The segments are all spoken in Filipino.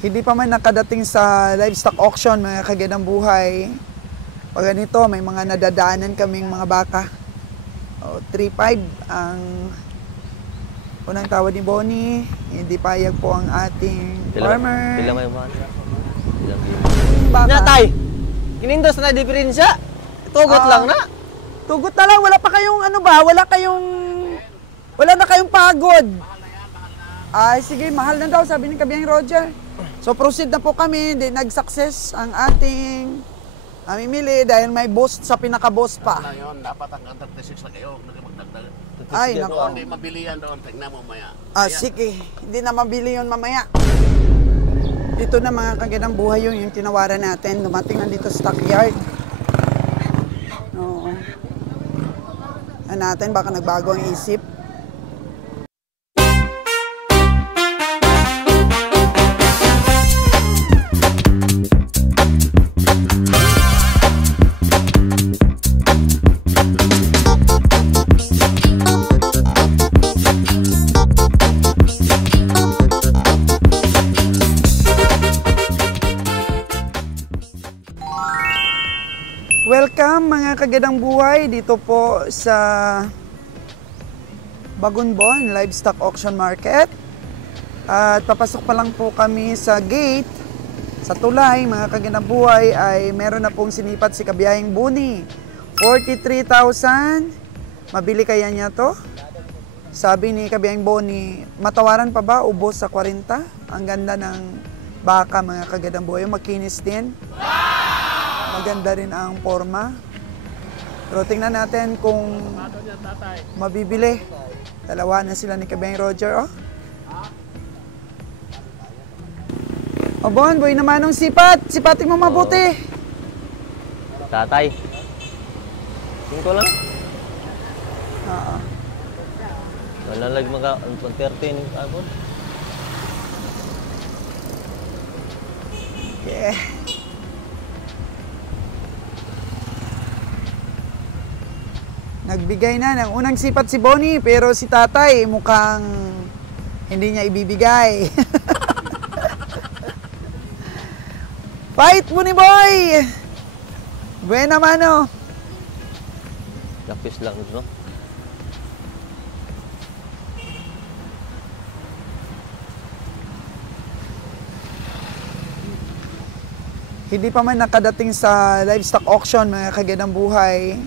Hindi pa man nakadating sa livestock auction, mga kagandang buhay. Pag ganito, may mga nadadaanan kaming mga baka. 3.5 ang unang tawad ni Bonnie. Hindi payag po ang ating farmer. Pila may man. Baka. Natay! Kinindos na diferensya. Tugot lang na. Tugot na lang. Wala pa kayong ano ba? Wala na kayong pagod. Ay, sige, mahal na daw, sabi ni Kabiyang Roger. So, proceed na po kami. Hindi nag-success ang ating mamimili dahil may boss sa pinaka-boss pa. Ngayon, dapat ang 36 na kayo. Magdagdag. Ay, nako. Hindi mabili yan doon. Tignan mo maya. Sige. Hindi na mabili yun mamaya. Dito na mga kagandang buhay yung tinawaran natin. Dumating na dito sa stockyard. Oo. Ano natin, baka nagbago ang isip. Welcome mga kagandang buhay dito po sa Bagunbon Livestock Auction Market. At papasok pa lang po kami sa gate, sa tulay mga kagandang buhay ay meron na pong sinipat si Kabiyahing Bonnie. 43,000. Mabili kaya niya to? Sabi ni Kabiyahing Bonnie, matawaran pa ba? Ubos sa 40? Ang ganda ng baka mga kagandang buhay. Makinis din. Maganda rin ang forma. Pero tingnan natin kung mabibili. Dalawa na sila ni Kabiyang Roger, oh. O Bon, boy naman ng sipat. Sipatin mo mabuti. Tatay. 5 lang. Oo. Wala lang mga 13 abon. Yeah. Nagbigay na ng unang sipat si Bonnie, pero si tatay mukhang hindi niya ibibigay. Fight mo ni boy! Buena mano. Lapis lang, no? Hindi pa man nakadating sa livestock auction, mga kagandang buhay.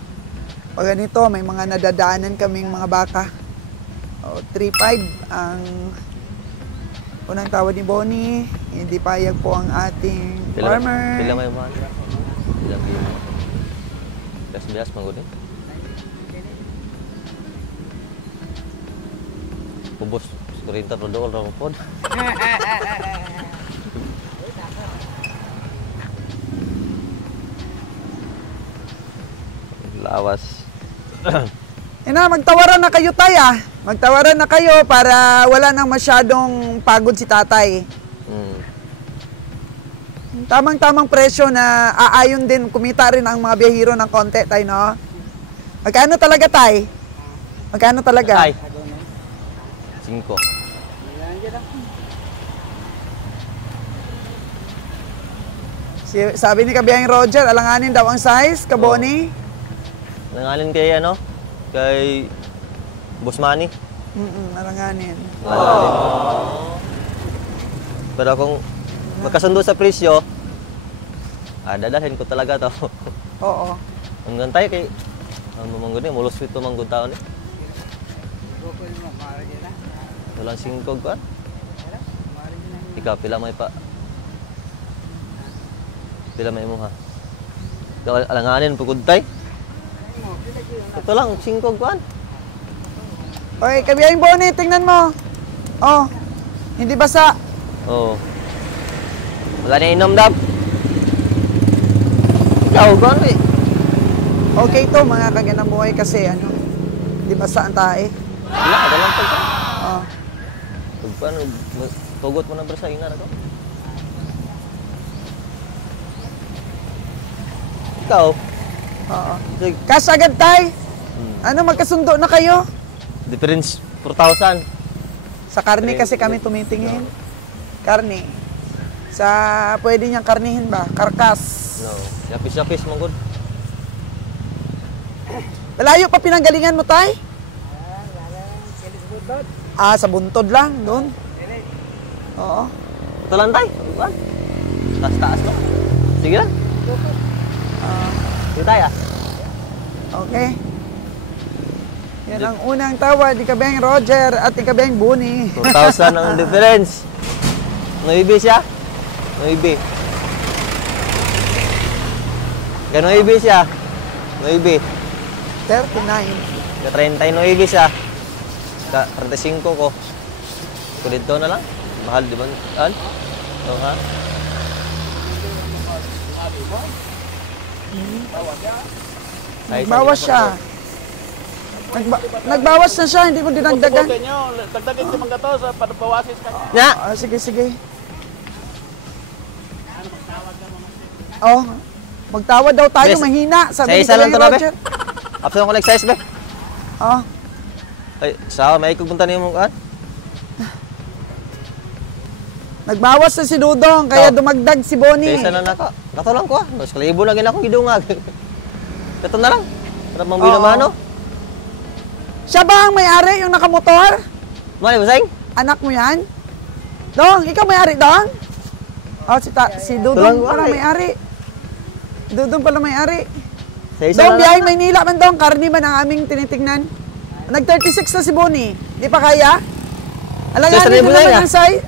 Pag ganito, may mga nadadaanan kaming mga baka. 3.5 ang unang tawad ni Bonnie. Hindi payag po ang ating farmer. Pila may man. Pila biya. Bias manggod eh. Pubos, 40 dool ra po. Lawas. Magtawaran na kayo tay. Magtawaran na kayo para wala nang masyadong pagod si tatay. Tamang-tamang presyo na aayon din, kumita rin ang mga biyahero ng konti tay, no? Magkano talaga tay? Magkano talaga? 5. Sabi ni Kabiyang Roger, alanganin daw ang size, Kaboni. Nangalin kay ano? Kay Boss Manny. Alanganin. Pero kung magkasundo sa presyo, dadalhin ko talaga to. Oo. Ang gantay kay ang mamanggod ni, mulos sweet mamanggod tao ni. Walang singkog pa. Ikaw, pila may pa. Pila may mo ha. Ikaw, alanganin, pagudtay. Ito lang, singkog kuan. Okay, Kabiyang Bonnie, tingnan mo. Oh, hindi basa. Oo. Wala na inom dab. Ikaw, kuan eh. Okay to, mga kagandang buhay kasi hindi basa ang tae. Wala, dalang pagka. Oh. Pagkuan, tugot mo na ba sa ina na to? Ikaw? Oo. Cash agad tay. Magkasundo na kayo? Difference 4,000. Sa karne kasi kami tumitingin. Karne. Sa pwede niyang karnihin ba? Karkas. No. Yapis-yapis mong good. Malayo pa pinanggalingan mo, tay? Ah, sa buntod lang, doon. Oo. Ito lang tay. Taas-taas no. Sige lang. Sige tayo. Okay. Yan ang unang tawad, Ikabeng Roger at Ikabeng Boni. 2,000 ang difference. Noibi siya? Noibi. Kaya noibi siya? Noibi. 39. Kaya 30 noibi siya. Ka 35 ko. Kung dito na lang. Mahal di ba? Ito ha? Nagbawas siya. Nagbawas na siya, hindi mo dinagdagan. Dagdagan si Manggato sa panabawasis ka. Ya! Ah, sige, sige. Oh, magtawad daw tayo, Bes, mahina. Sabi ni sa isa lang Kuya to na, be. Roger. Apsan ko nag-size ba? Oh, Ay, sa may kupunta niyo mo kan? nagbawas na si Dudong, kaya Oh. dumagdag si Bonnie. Sa isa na naka. Nato lang ko ah. Mas kalibo lang gina akong gidungag. Ito na lang. Para mang binamano. Siya ba ang may-ari, yung nakamotor? Mali ba sayang? Anak mo yan? Dong, ikaw may-ari, Dong? Oh, si Tulang Dudong ko, pala ay. may-ari. Dudong pala may-ari. Sa isa Dong, na biyahe lang. Maynila man, Dong. Karni man ang aming tinitingnan. Nag-36 na si Bonnie. Di pa kaya? Alanganin Sa mo libo na naman yan, ang size.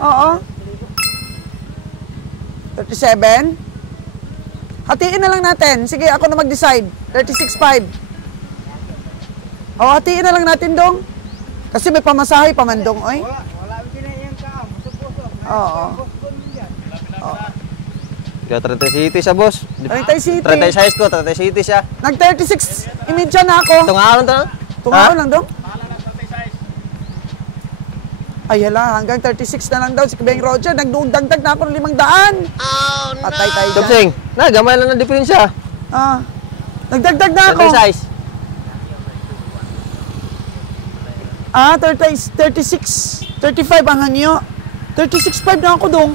Oo. 37. Hatiin na lang natin. Sige, ako na mag-decide. 36.5. O, hatiin na lang natin, Dong. Kasi may pamasahe pa man, Dong, oy. Oo. Kaya 30 city siya, boss. 30 city. 30 size ko, 30 city siya. Nag-36 imidya na ako. Ito nga ano to? Tungaon lang, Dong. Ay, hala, hanggang 36 na lang daw si Kabeng Roger. Nagdugdagdag na ako ng 500. Oh, no! Patay tayo dyan. Tupsing, na, gamay lang ng diferensya. Ah, nagdagdag na ako. 30 size. Ah, 36, 35 ang hanyo. 36.5 na ako, Dong.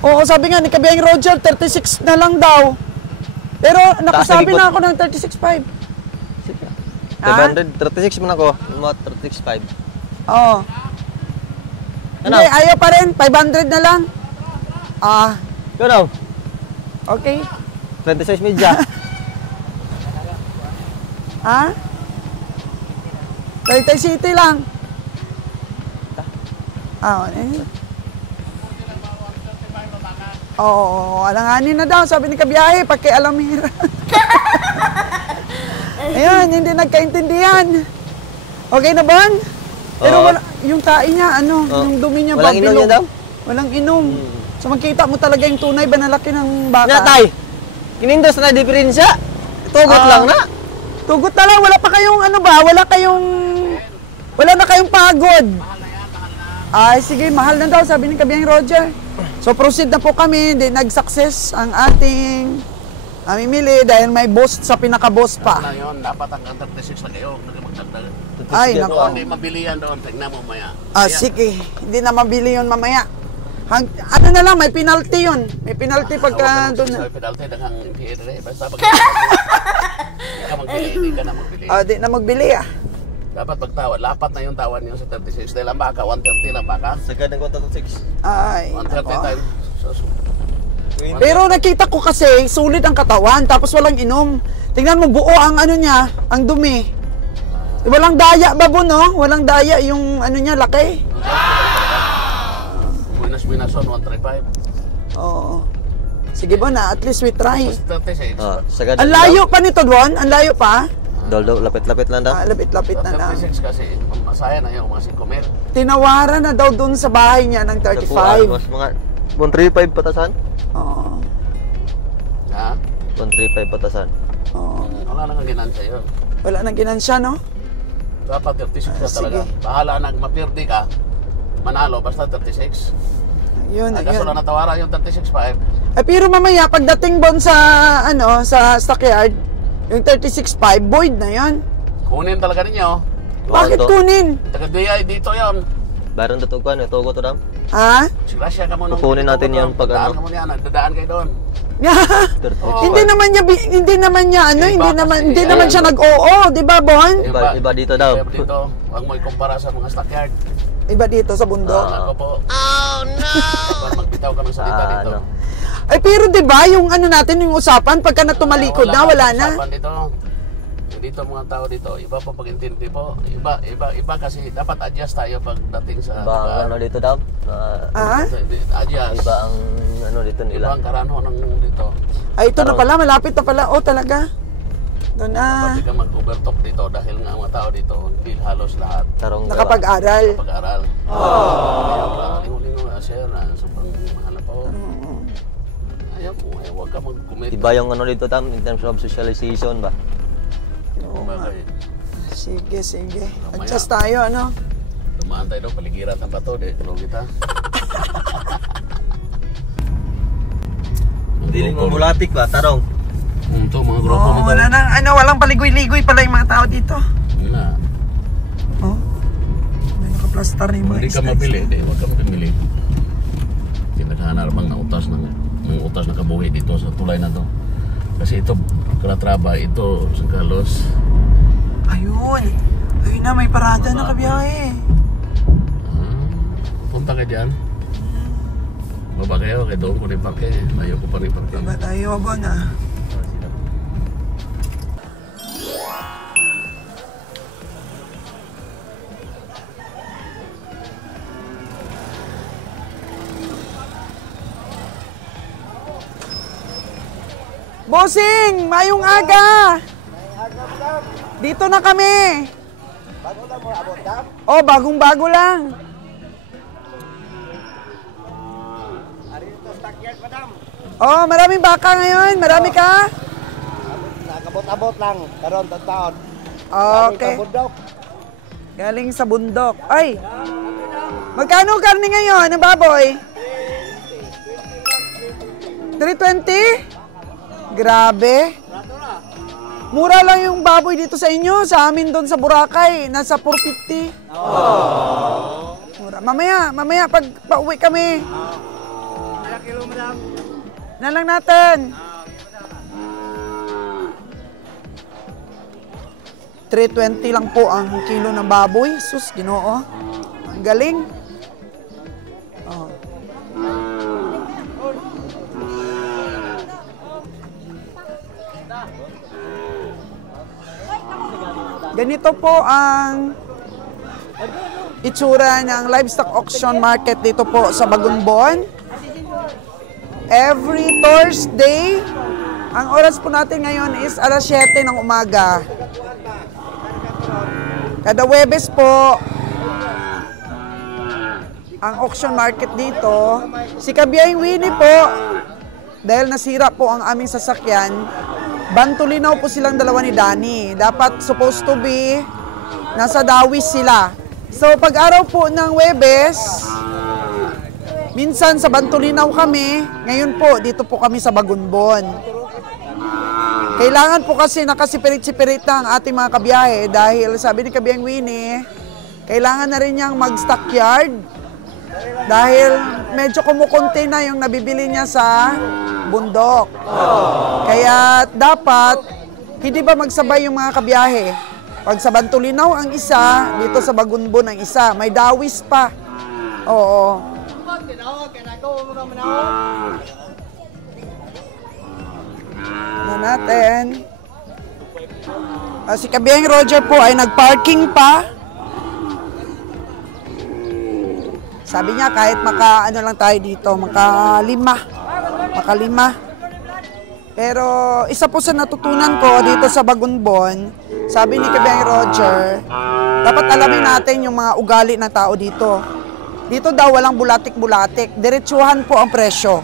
Oo, sabi nga ni Kabeng Roger, 36 na lang daw. Pero nakasabi likod. na ako ng 36.5. Ah? 500, 36 man ako. Mga 36.5. Oo. Ano? Hindi, ayaw pa rin. 500 na lang. Ah, Ano? okay. 26 media. Ha? 30 city lang. Ah, ano yun? Oo, alanganin na daw. Sabi ni Kabiyahe, pakialamira. Ayun, hindi nagkaintindihan. Okay na ba? Pero Oo. wala, yung tae niya, ano, Oo. yung dumi niya, Walang inom bilog. niya daw? Walang inom. So makita mo talaga yung tunay ba na laki ng baka? Natay, kinindos na diferensya. Tugot Ah. lang na. Tugot na lang, wala pa kayong ano ba, wala na kayong pagod. Ay, sige, mahal na daw, sabi ni Kabiyang Roger. So, proceed na po kami, di nag-success ang ating mamimili dahil may boss sa pinaka-boss pa. Na yun, dapat hanggang 36 na kayo. Magdagdag. Ay, Sige, nako. Kung hindi mabili yan doon, tignan mo maya. Ah, sige, hindi na mabili yun mamaya. Ano na lang, may penalty yun. May penalty pagka doon na. Sa penalty, daghang PRA. Basta pag hindi ka magbili, hindi ka na magbili. Ah, di na magbili ah. Dapat pagtawad, lapat na yung tawad niyo sa 36. Dahil ang baka, 130 lang baka. Sagad ng 136. Ay, 130 nako. times. Pero nakita ko kasi, sulit ang katawan, tapos walang inom. Tingnan mo, buo ang ano niya, ang dumi. Walang daya ba, no? Walang daya yung ano niya, laki. Minus-minuson, 135. Oo. Sige ba na, at least we try. Tapos 36. Ah, sagad. Ang layo pa nito, Don. Ang layo pa. Dol, lapit-lapit lang daw. Ah, lapit-lapit na lang. 36 kasi, masaya na yung mga 5 mil. Tinawaran na daw doon sa bahay niya ng 35. Mas mga 135 patasan. Oo. Ha? 135 patasan. Oo. Wala nang ginansya yun. Wala nang ginansya, no? Dapat 36 na talaga. sige. Bahala na mapirdi ka, manalo, basta 36. Yun, Ay, kaso yun. lang natawaran yung 36.5. Eh, pero mamaya, pagdating bon sa, ano, sa stockyard, yung 36.5, void na yan. Kunin talaga ninyo. Bakit to? kunin? Taga-DI dito yon. Baron to tuguan, tugo to dam. Ha? Sigrasya ka mo nung... Kukunin natin yan pag Dadaan ano. ka mo niyan, dadaan kayo doon. Hindi naman niya hindi naman siya nag-oo, 'di ba, Bon? Iba dito daw. Iba dito, huwag mo ikumpara sa mga stockyard. Iba dito sa bundok. Ako po. Oh no! Magbitaw ka ng salita dito. Ano? Ay pero 'di ba yung ano natin yung usapan pagka natumalikod na wala na. Usapan dito. Dito mga tao dito, iba pa pag-intindi po. Iba kasi dapat adjust tayo pagdating sa... Iba ang ano dito daw. Adjust. Iba ang ano dito Iba nila. ang karanho ng dito. Ay ito na pala, malapit na pala. Oh talaga. Doon Dapat ka mag-overtop dito dahil nga ang mga tao dito, hindi halos lahat Tarong nakapag-aral. pag-aral. Kaya lingo-lingo na sir na sobrang mahal na po. Ayaw mo, huwag ka mag-commit. Iba yung ano dito tam in terms of socialization ba? Sige. Adjust tayo, ano? Dumaan tayo doon, paligiran ng bato, tulong kita. Diling mo bulatik ba? Tarong. Ito, mga grupo nito. Wala nang, walang paligoy-ligoy pala yung mga tao dito. Wala. Oh, may nakaplastar na yung mga Hindi ka mabili, huwag kang pumili. Kinakahanarapang na utas na kabuhi dito sa tulay na to. Kasi ito, Calatrava, ito, San Carlos. Ayun na, may parada na kabiyahe. Punta ka dyan. Baba kayo, kaya doon ko rin parke. Layo ko pa rin parke. Baba tayo, Bon, ah. Bossing, mayong aga. Dito na kami. Bago lang mo abot, Dam? Oh, bagong-bago lang. Ari ito stockyard, Madam. Oh, maraming baka ngayon. Marami ka? Nakabot-abot lang, karon taon. Okay. Galing sa bundok. Ay. Magkano karne ngayon, ang baboy? 320? Grabe. Mura lang yung baboy dito sa inyo. Sa amin doon sa Boracay, nasa 450. Mura. Mamaya pag pauwi kami. Na lang natin. 320 lang po ang kilo ng baboy. Sus, Ginoo. Ang galing. Oh. Ganito po ang itsura ng livestock auction market dito po sa Bagunbon. Every Thursday, ang oras po natin ngayon is alas 7 ng umaga. Kada Huwebes po, ang auction market dito. Si Kabiyahing Winnie po, dahil nasira po ang aming sasakyan, bantulinaw po silang dalawa ni Danny. Dapat supposed to be nasa Dawis sila. So pag araw po ng Huwebes, minsan sa Bantulinaw kami, ngayon po dito po kami sa Bagunbon. Kailangan po kasi nakasipirit-sipirit na ang ating mga kabiyahe dahil sabi ni Kabiyahing Winnie, kailangan na rin niyang mag-stockyard dahil medyo kumukunti na yung nabibili niya sa bundok. Kaya dapat, hindi ba magsabay yung mga kabiyahe? Pag sa Bantulinaw ang isa, dito sa Bagunbon ang isa. May Dawis pa. Oo. Na natin. Si Kabiyahing Roger po ay nagparking pa. Sabi niya kahit ano lang tayo dito, makalima. Pero isa po sa natutunan ko dito sa Bagunbon, sabi ni Kabiyahing Roger, dapat alamin natin yung mga ugali ng tao dito. Dito daw walang bulatik-bulatik, diretsuhan po ang presyo.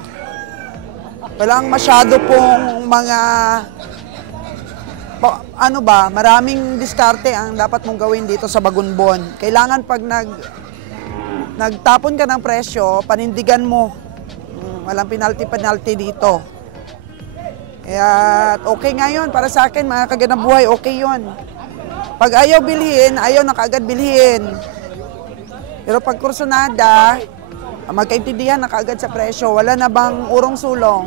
Walang masyado pong mga, maraming diskarte ang dapat mong gawin dito sa Bagunbon. Kailangan pag nagtapon ka ng presyo, panindigan mo. Walang penalty dito. Kaya okay nga yun. Para sa akin, mga kaganang buhay, okay yun. Pag ayaw bilhin, ayaw na kaagad bilhin. Pero pag kursunada, magkaintindihan na kaagad sa presyo. Wala na bang urong-sulong?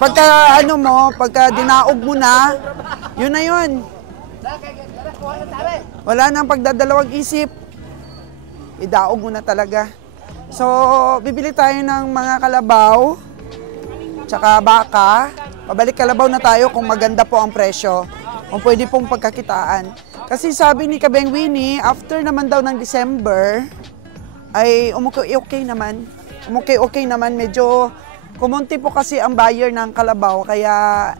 Pagka ano mo, pagka dinaog mo na, yun na yun. Wala nang pagdadalawang isip. Idaog mo na talaga. So, bibili tayo ng mga kalabaw, tsaka baka. Pabalik kalabaw na tayo kung maganda po ang presyo. Kung pwede pong pagkakitaan. Kasi sabi ni Kabeng Winnie, after naman daw ng December, ay okay naman. Okay naman. Medyo kumunti po kasi ang buyer ng kalabaw. Kaya,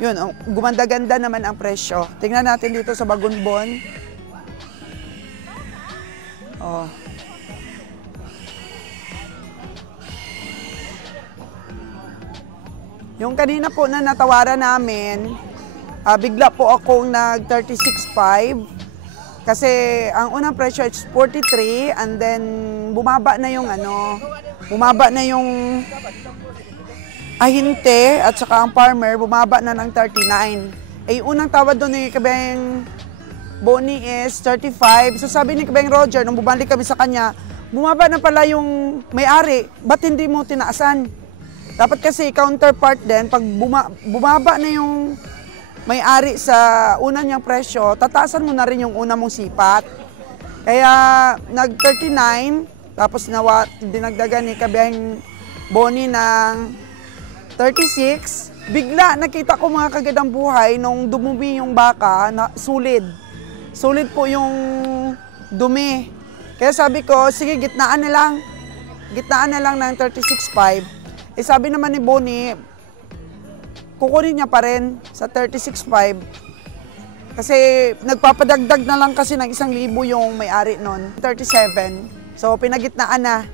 yun, gumanda-ganda naman ang presyo. Tingnan natin dito sa Bagunbon. Oh. Yung kanina po na natawaran namin, bigla po akong nag 36.5 kasi ang unang presyo is 43 and then bumaba na yung ahinte at saka ang farmer bumaba na ng 39. Eh unang tawad doon ni Kabeng Bonnie is 35. So sabi ni Kabeng Roger nung bumalik kami sa kanya, bumaba na pala yung may-ari, ba't hindi mo tinaasan? Dapat kasi counterpart din, pag bumaba na yung may-ari sa una niyang presyo, tataasan mo na rin yung una mong sipat. Kaya nag-39, tapos dinagdagan ni Kabeng Bonnie ng 36. Bigla nakita ko mga kagandang buhay nung dumumi yung baka, na sulid. Sulid po yung dumi. Kaya sabi ko, sige gitnaan na lang ng 36.5. Eh sabi naman ni Bonnie, kukunin niya pa rin sa 36.5 kasi nagpapadagdag na lang kasi ng 1,000 yung may-ari nun, 37. So pinagitnaan na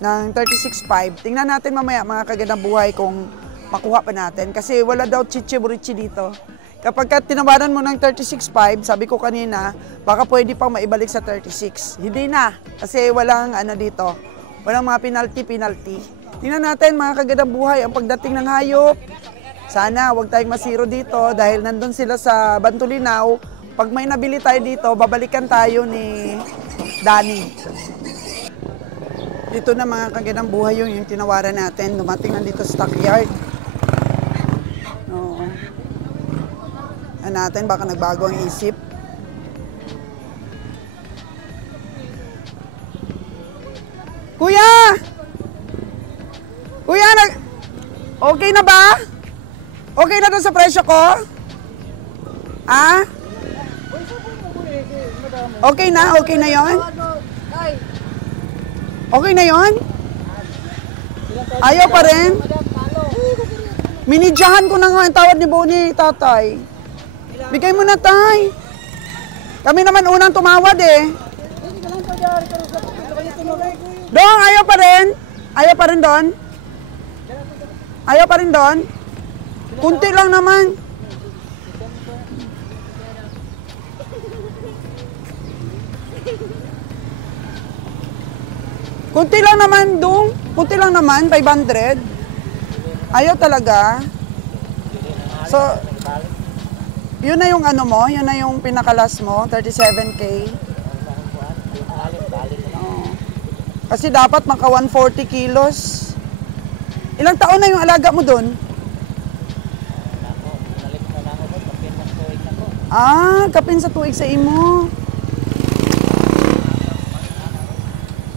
ng 36.5. Tingnan natin mamaya mga kagandang buhay kung makuha pa natin kasi wala daw chichi-burichi dito. Kapag tinawaran mo ng 36.5, sabi ko kanina, baka pwede pang maibalik sa 36. Hindi na kasi walang dito, walang mga penalty. Tingnan natin mga kagandang buhay ang pagdating ng hayop. Sana huwag tayong masiro dito dahil nandun sila sa Bantulinaw. Pag may nabili tayo dito, babalikan tayo ni Danny. Dito na mga kagandang buhay yung tinawaran natin. Dumating nandito sa stockyard. Oo. Ano natin, baka nagbago ang isip. Kuya! Kuya, okay na ba? Okay na doon sa presyo ko? Ah? Okay na? Okay na yon? Okay na yon? Ayaw pa rin? Minidyahan ko na nga ang tawad ni Bonnie, tatay. Bigay mo na, tay. Kami naman unang tumawad eh. Dong, ayaw pa rin? Ayaw pa rin doon? Ayaw pa rin doon? Kunti lang naman. Kunti lang naman, Dong. Kunti lang naman, 500. Ayaw talaga. So, yun na yung mo, yun na yung pinakalas mo, 37K. Oh. Kasi dapat maka 140 kilos. Ilang taon na yung alaga mo doon? Kapin sa tuig sa imo.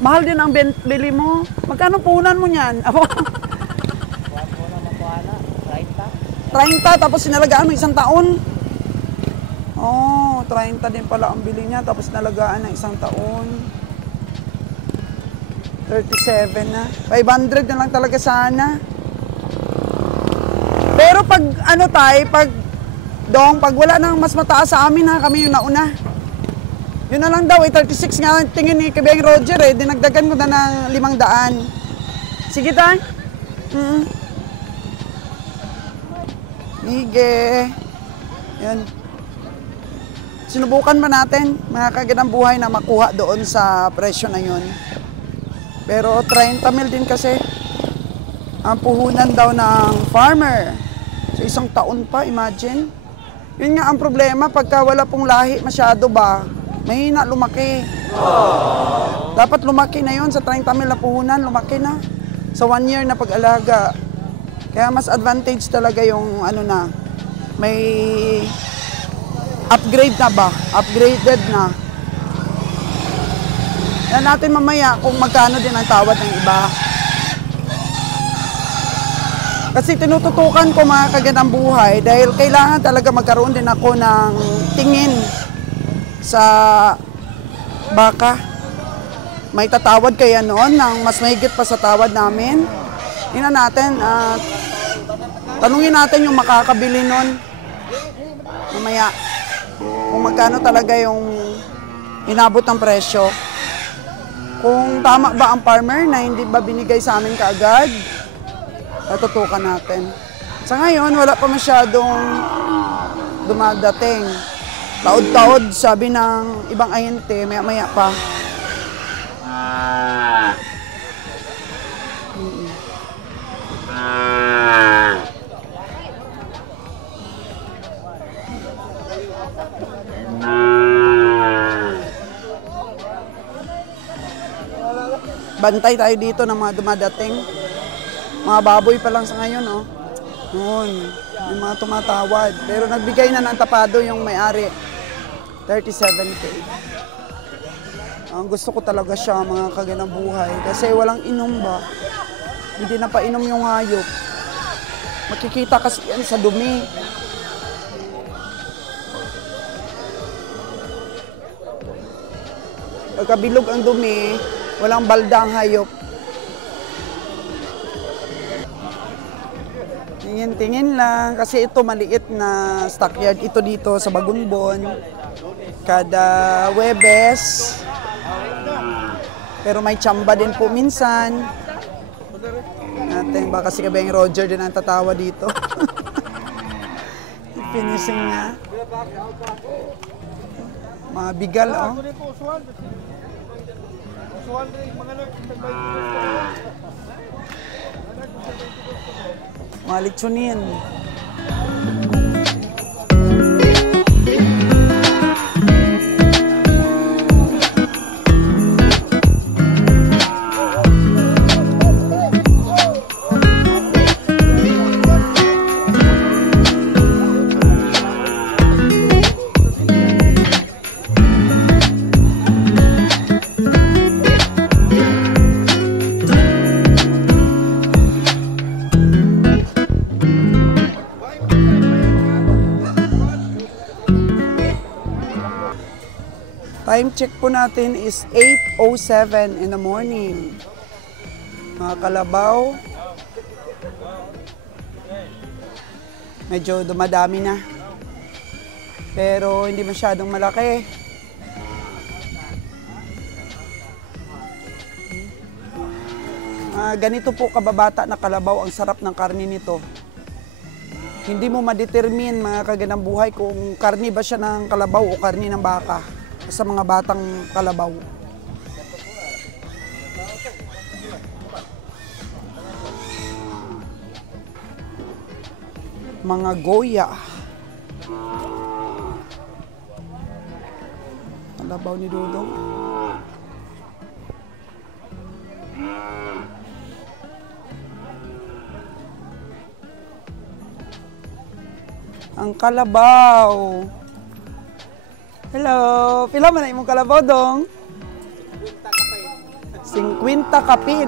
Mahal din ang bili mo. Magkano puhunan mo niyan? 30, tapos sinalagaan mo 1 taon. Oh, 30 din pala ang bili niya, tapos nalagaan ng 1 taon. 37 na. 500 na lang talaga sana. Pero pag pag wala nang mas mataas sa amin ha, kami yung nauna. Yun na lang daw, 36 nga tingin ni Kabeng Roger dinagdagan ko na ng 500. Sige tayo. Sige. Yan. Sinubukan pa natin, mga kagandang buhay na makuha doon sa presyo na yun. Pero 30 mil din kasi ang puhunan daw ng farmer. So 1 taon pa, imagine. Yun nga ang problema, pagka wala pong lahi masyado ba, mahina lumaki. Dapat lumaki na yon sa 30 mil na puhunan, lumaki na. Sa 1 year na pag-alaga. Kaya mas advantage talaga yung ano na, may upgrade na ba? Upgraded na. Yan natin mamaya kung magkano din ang tawad ng iba. Kasi tinututukan ko mga kagandang buhay dahil kailangan talaga magkaroon din ako ng tingin sa baka. May tatawad kaya noon ng mas mahigit pa sa tawad namin. Tingnan natin at tanungin natin yung makakabili noon. Mamaya kung magkano talaga yung inabot ng presyo. Kung tama ba ang farmer na hindi ba binigay sa amin kaagad, natutukan natin. Sa ngayon, wala pa masyadong dumadating. Taod-taod, sabi ng ibang ahente, maya-maya pa. Bantay tayo dito ng mga dumadating. Mga baboy pa lang sa ngayon, oh. Noon, yung mga tumatawad. Pero nagbigay na ng tapado yung may-ari. 37K. Ang gusto ko talaga siya, mga kagandang buhay. Kasi walang inom ba. Hindi na pa inom yung hayop. Makikita kasi yan sa dumi. Pagkabilog ang dumi, walang balda ang hayop. Tingin-tingin lang. Kasi ito maliit na stockyard. Ito dito sa Bagunbon. Kada Webes. Pero may tsamba din po minsan. Natin, baka si Kabeng Roger din ang tatawa dito. Finishing nga. Mga bigal, oh. Mga litsunin. Time check po natin is 8:07 in the morning. Mga kalabaw. Medyo dumadami na. Pero hindi masyadong malaki. Ganito po kababata na kalabaw, ang sarap ng karne nito. Hindi mo ma-determine mga kagandang buhay kung karne ba siya ng kalabaw o karne ng baka. Sa mga batang kalabaw. Mga goya. Kalabaw ni Dudong. Ang kalabaw. Hello! Pila man na imong kalabaw, Dong? 50 kapin.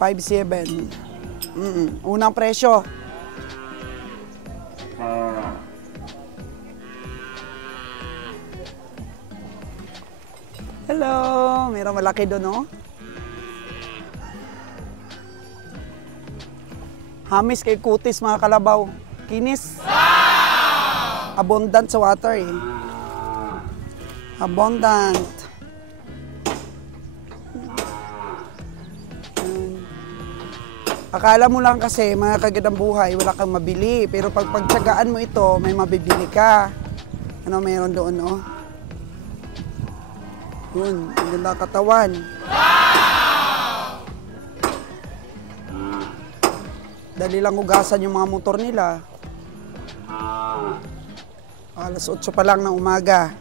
5.7. Unang presyo. Hello! Mayroong malaki doon, no? Hamis kay kutis, mga kalabaw. Kinis. Abundant sa water, eh. Abundant. Akala mo lang kasi, mga kagandang buhay, wala kang mabili. Pero pag pagtsagaan mo ito, may mabibili ka. Ano mayroon doon, no? Yun, ang ganda katawan. Dali lang hugasan yung mga motor nila. Alas 8 pa lang ng umaga.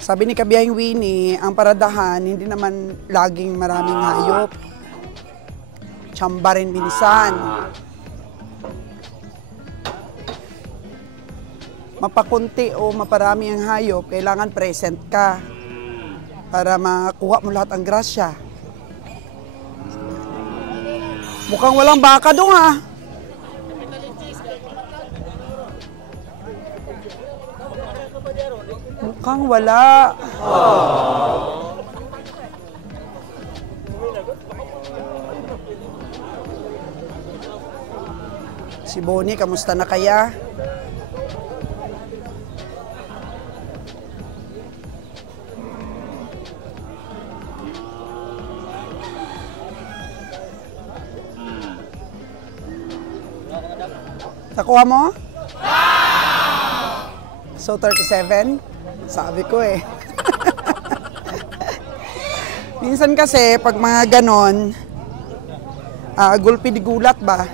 Sabi ni Kabiyahing Winnie, ang paradahan, hindi naman laging maraming hayop. Tsamba rin minsan. Mapakunti o maparami ang hayop, kailangan present ka para makuha mo lahat ang grasya. Mukhang walang baka doon ah. Mukhang wala. Si Bonnie, kamusta na kaya? Nakuha mo? So, 37? Sabi ko eh. Minsan kasi, pag mga ganon, gulpi di gulat ba?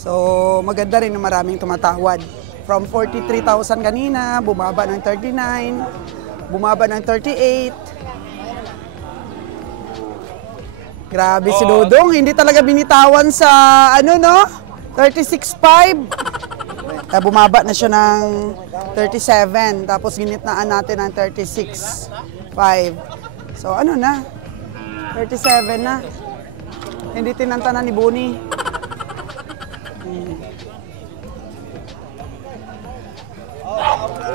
So, maganda rin na maraming tumatawad. From 43,000 kanina, bumaba ng 39, bumaba ng 38. Grabe si Dodong, hindi talaga binitawan sa, ano no? 36.5. Bumaba na siya ng 37. Tapos ginitnaan natin ng 36.5. So ano na? 37 na. Hindi tinantanan ni Bonnie.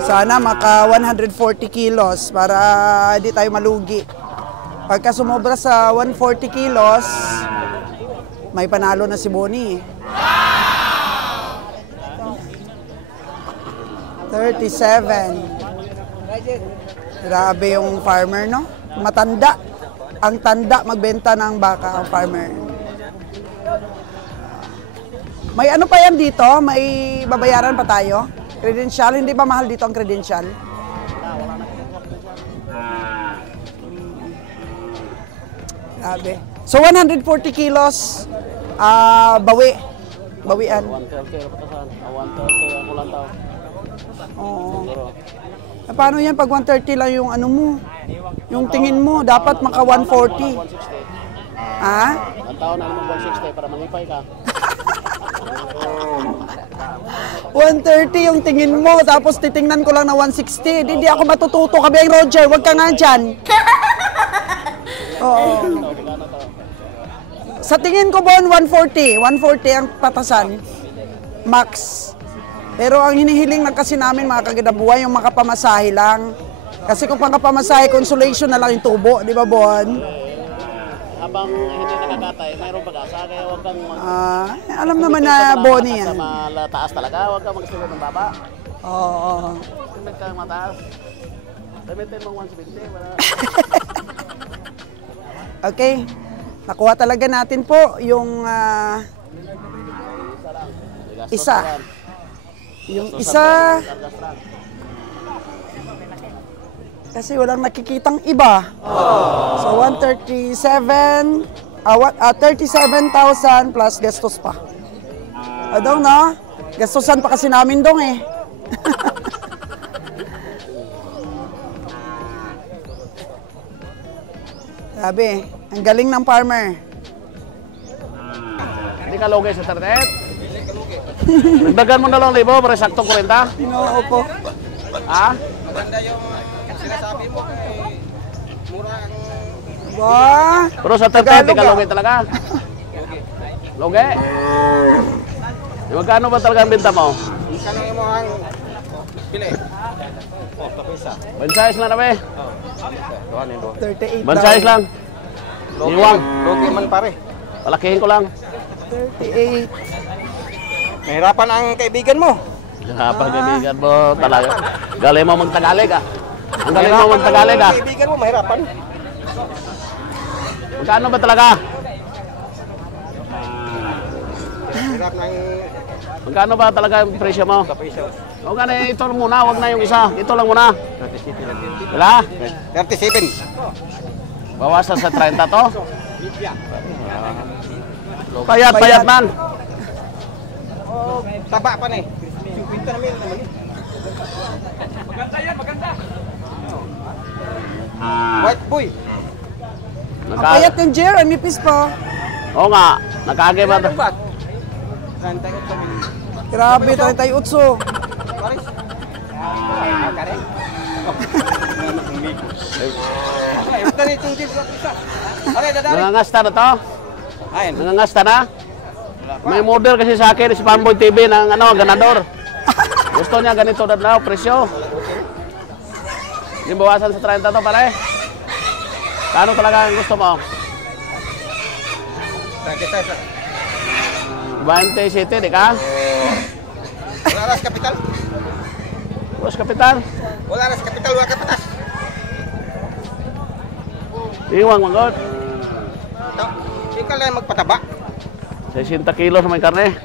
Sana maka 140 kilos para di tayo malugi. Pagka sumobra sa 140 kilos, may panalo na si Bonnie. 37. Grabe yung farmer, no? Matanda. Ang tanda magbenta ng baka ang farmer. May ano pa yan dito? May babayaran pa tayo? Credential? Hindi ba mahal dito ang credential? Grabe. So 140 kilos, bawian. 130 ako lang tao. Oo. Paano yan pag 130 lang yung ano mo? Yung tingin mo, dapat maka 140. Ha? Ang tao na naman 160 para manipay ka. 130 yung tingin mo, tapos titingnan ko lang na 160. Hindi ako matututo. Kabiyang Roger, wag ka nga dyan. Oo. Sa tingin ko, Bon, 140. 140 ang patasan. Max. Pero ang hinihiling na kasi namin mga kagadabuhay, yung makapamasahe lang. Kasi kung pangkapamasahe, consolation na lang yung tubo, di ba, Bon? Habang hindi nakakatay, mayroong pag-asa, kaya huwag kang alam naman na Bonnie yan. Sa mataas talaga, huwag kang mag-stilo ng baba. Oo. Limit kang mataas. Limitin mong 170, wala. Okay. Nakuha talaga natin po yung isa. Yung isa, kasi walang nakikitang iba. So 137, 37,000 plus gastos pa. Adong na, gastosan pa kasi namin dong eh. Sabi, ang galing ng farmer. Hindi ka logay sa internet? Nagdagan mo na lang libo para saktong 40? Oo po. Ha? Maganda yung sinasabi mo kay mura ang Wah! Pero sa internet, hindi ka logay talaga. Logay? Magkano ba talaga ang benta mo? kano mo ang pili. Oh, kapisa. Bansayas lang na be. Doan ito. 38 Bansayas lang. Iwang. Logi man pare. Palakihin ko lang. 38. Mahirapan ang kaibigan mo. Kapag kaibigan mo talaga. Galing mo magtagalig ah. Ang galing mo magtagalig ah. Kaibigan mo mahirapan. Magkano ba talaga? Hirap ng Magkano ba talaga yung presyo mo? kapisa. Huwag na ito muna, huwag na yung isa. Ito lang muna. 37 lang. Wala? 37. Bawasan sa 30 to. Payat man. Taba pa ni. 50 na mil naman. Maganda yan, maganda. White boy. Ang payat yung Jer, ay mipis pa. Oo nga, nakaagay ba ito? Grabe, 38. Paris. Kare. Ay, tani itong jeep. Are, dadari. Nangangasta na to? Ayun. Nangangasta na? May model kasi sa akin, si Fanboy TV ng ganador. Gusto niya ganito na daw, presyo. Yung bawasan sa 30 to, pare. Kano talaga ang gusto mo? Kita sa 20 City, di ka? wala ras kapital. Bos Kapitan. Wala ras kapital, wala kapatas. Iwang magod. Ito, ikaw lang magpataba. 60 kilos may karne.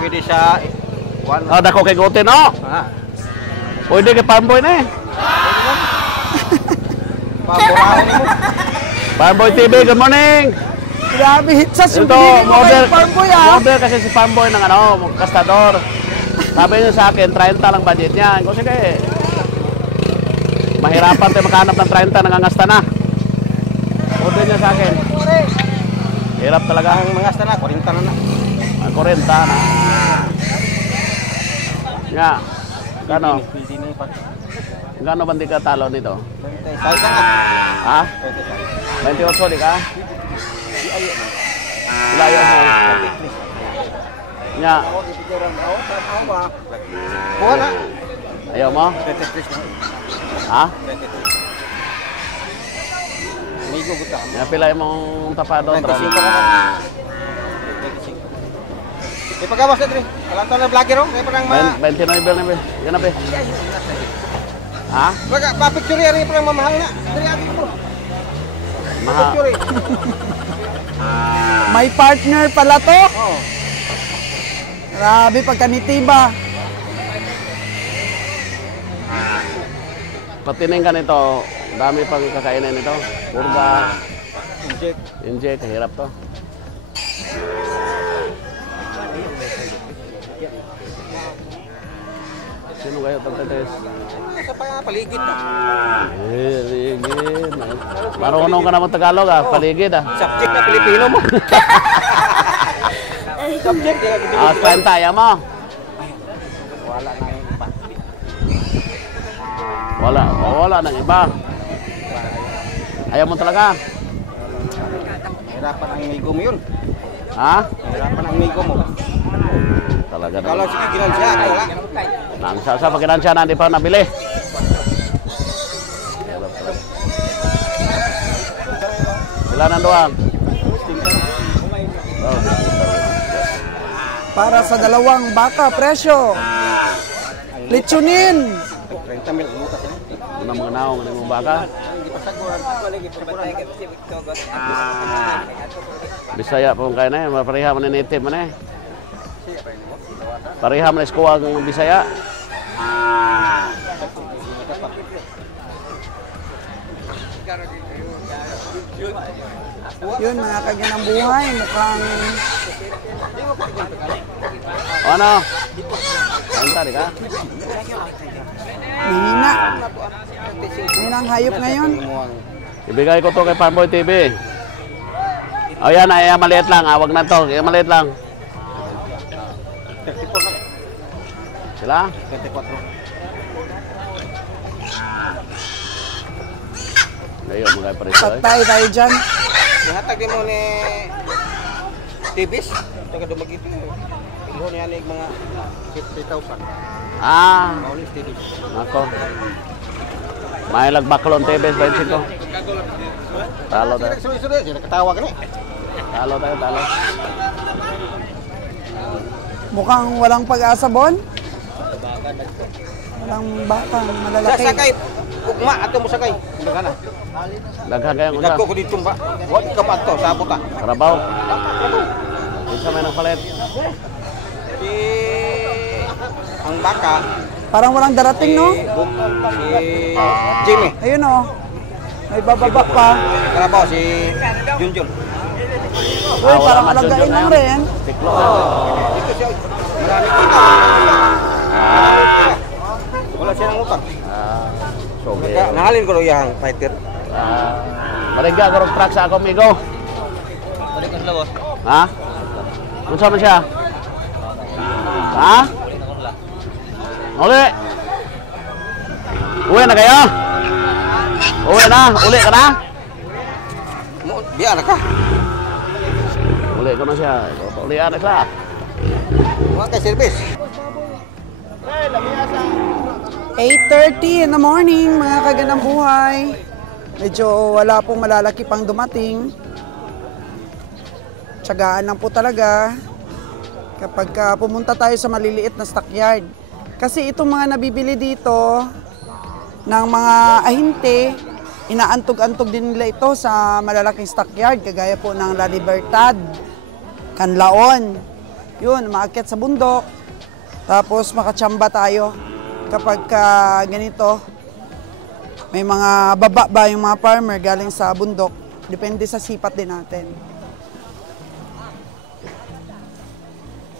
Pwede sa Oh, dako kay Gote, no? Ha. Pwede kay Fanboy na eh. Paborahan mo. Fanboy TV, good morning! Grabe, hitsas yung Ito, binili mo model, kay Farmboy ah. model kasi si Fanboy ng kastador. Sabi niya sa akin, 30 lang budget niya. Kasi kaya, mahirapan tayo makahanap ng 30, nangangasta na. Model niya sa akin. Hirap talaga. Ang mga asta na, 40 na na. Ang 40 na. Nga, gano? Pwede na ipat. Gano ba di ka talo nito? 20. Sa na. Ha? 28 di ka? Layo mo. Nga, Buwan na. ayaw mo? 33 na. Ha? 33. Migo buta. Nga, pila mong tapado. 25 na na. 25. Ipagawas na, Dre. Alam to na vlogger, oh. Kaya parang 29 bil na be. Yan na be. Ha? Pa-picture yan, parang mamahal na. Dre, ati ko. Mahal. Picture eh. May partner pala to. Oo. Grabe, pagkanitiba. Patining ka nito, dami pang kakainin nito. Kurba, Inject. inject, kahirap to. Sino kayo, Tantetes? Sa paligid na. Paligid. Marunong ka naman Tagalog ah, paligid ah. Subject na Pilipino mo. Subject. Ah, kwenta, mo. Wala na yung iba. Wala nang iba. Ayaw mo talaga. Hirapan ang migo mo yun. Ha? Hirapan ang migo mo. Talaga Kalau na. sige ginansya, wala. Nang sa pagkinansya na hindi pa nabili. Sila nang doang. Oh, Para sa dalawang baka, presyo. Litsunin. 30 mil umutas yan. ano mga naong, ano mga baka. Bisaya po kayo na, mapareha mo na native mo na. Pareha mo na eskuha ang Bisaya. Yun, mga kaganang buhay. Mukhang O ano? Kanta, di ka? mahina. Mahina ang hayop ngayon. Ibigay ko to kay Fanboy TV. O yan, ay maliit lang. Wag na to, maliit lang. 34 lang. Sila? 34. Ngayon, mga presyo. Patay tayo dyan. Nahatag din mo ni Tibis. Taga dumagito. Ilo niya ni mga 50,000. Ah, Paulis Tibis. ako. May lagbaklon TV, 25. Talo tayo. Sulit-sulit. Sila katawa ka ni. Talo tayo, talo. Mukhang walang pag-asa, Bon. Walang bakang malalaki. Sakay. Ugma ato mo sakay. Dagana. Daghan kayong unsa. Dagko ko dito ba? Wag ka pa to sa buta. Karabaw. Isa may nang palit. Si ang baka Parang walang darating, no? si Jimmy. Ayun, oh. May bababa pa. Karabaw si Junjun. Uy, parang alagain lang rin. Tiklo. Dito siya. Marami kita. Wala siya ng utang. So, Nahalin ko yung fighter. Marigya ko truck sa ako, amigo. Balik na sila, boss. Ha? Unsa man siya? Ha? Balik na ko nila. Uli! Uwi na kayo? Uwi na? Uli ka na? Biar ka. Uli ko na siya. Ulian na siya. Mga kay service. 8:30 in the morning, mga kagandang buhay. Medyo wala pong malalaki pang dumating. Tiyagaan lang po talaga kapag pumunta tayo sa maliliit na stockyard. Kasi itong mga nabibili dito ng mga ahinte, inaantog-antog din nila ito sa malalaking stockyard, kagaya po ng La Libertad, Canlaon. Yun, maakyat sa bundok, tapos makatsamba tayo kapag ganito. May mga baba ba yung mga farmer galing sa bundok, depende sa sipat din natin.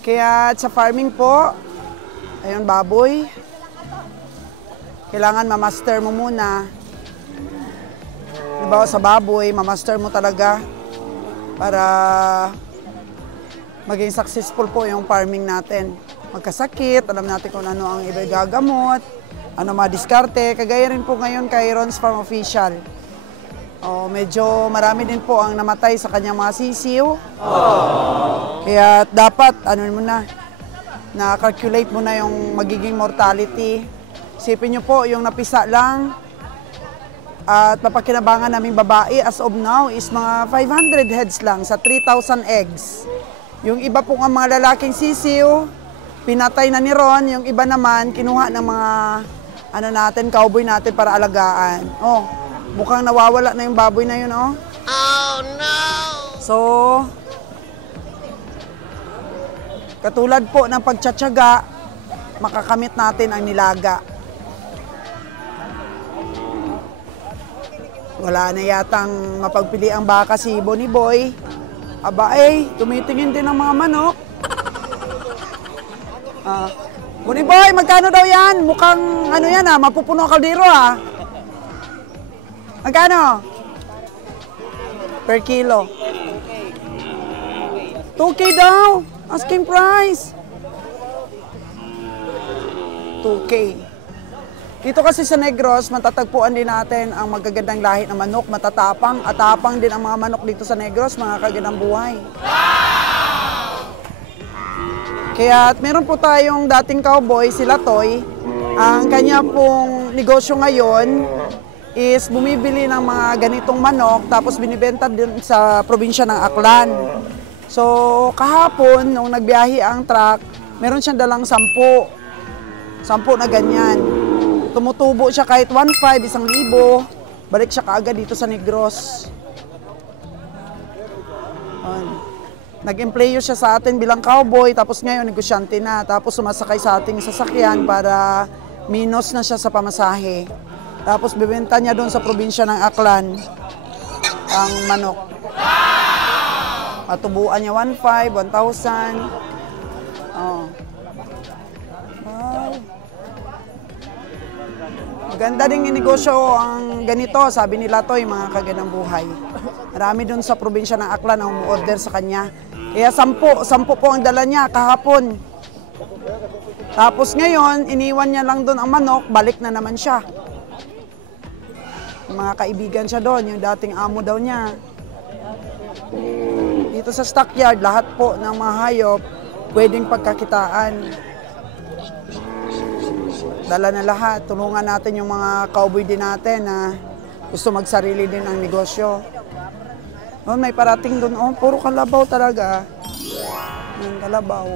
Kaya sa farming po, ayun, baboy, kailangan ma-master mo muna. Halimbawa sa baboy, ma-master mo talaga para maging successful po yung farming natin. Magkasakit, alam natin kung ano ang iba gagamot, ano madiskarte. Kagaya rin po ngayon kay Ron's Farm Official. Medyo marami din po ang namatay sa kanyang mga sisiw. Kaya dapat, ano mo na-calculate mo na yung magiging mortality. Isipin nyo po, yung napisa lang at papakinabangan naming babae as of now is mga 500 heads lang sa 3,000 eggs. Yung iba po ang mga lalaking sisiw, pinatay na ni Ron. Yung iba naman, kinuha ng mga cowboy natin para alagaan. Mukhang nawawala na yung baboy na yun, Oh no! So, katulad po ng pagtsatsaga, makakamit natin ang nilaga. Wala na yatang mapagpili ang baka si Bonnie Boy. Aba tumitingin din ang mga manok. Bonnie Boy, magkano daw yan? Mukhang yan mapupuno kaldero Magkano? Per kilo. 2K daw. Asking price. 2K. Dito kasi sa Negros, matatagpuan din natin ang magagandang lahi ng manok, matatapang. At tapang din ang mga manok dito sa Negros, mga kagandang buhay. Kaya meron po tayong dating cowboy, si Latoy. Ang kanya pong negosyo ngayon is bumibili ng mga ganitong manok tapos binibenta din sa probinsya ng Aklan. So kahapon, nung nagbiyahe ang truck, meron siyang dalang 10 na ganyan. Tumutubo siya kahit 1,500, 1,000, balik siya kaagad dito sa Negros. Nag-employer siya sa atin bilang cowboy, tapos ngayon negosyante na, tapos sumasakay sa ating sasakyan para minus na siya sa pamasahe. Tapos bibenta niya doon sa probinsya ng Aklan ang manok. Matubuan niya 1,500, 1,000. Wow. Maganda din yung negosyo ang ganito, sabi nila to, yung mga kagandang buhay. Marami doon sa probinsya ng Aklan ang umu-order sa kanya. Kaya 10 po ang dala niya kahapon. Tapos ngayon, iniwan niya lang doon ang manok, balik na naman siya. Mga kaibigan siya doon, yung dating amo daw niya. Dito sa stockyard, lahat po ng mga hayop pwedeng pagkakitaan. Dala na lahat. Tulungan natin yung mga cowboy din natin na gusto magsarili din ng negosyo. May parating doon. Puro kalabaw talaga. Yung kalabaw.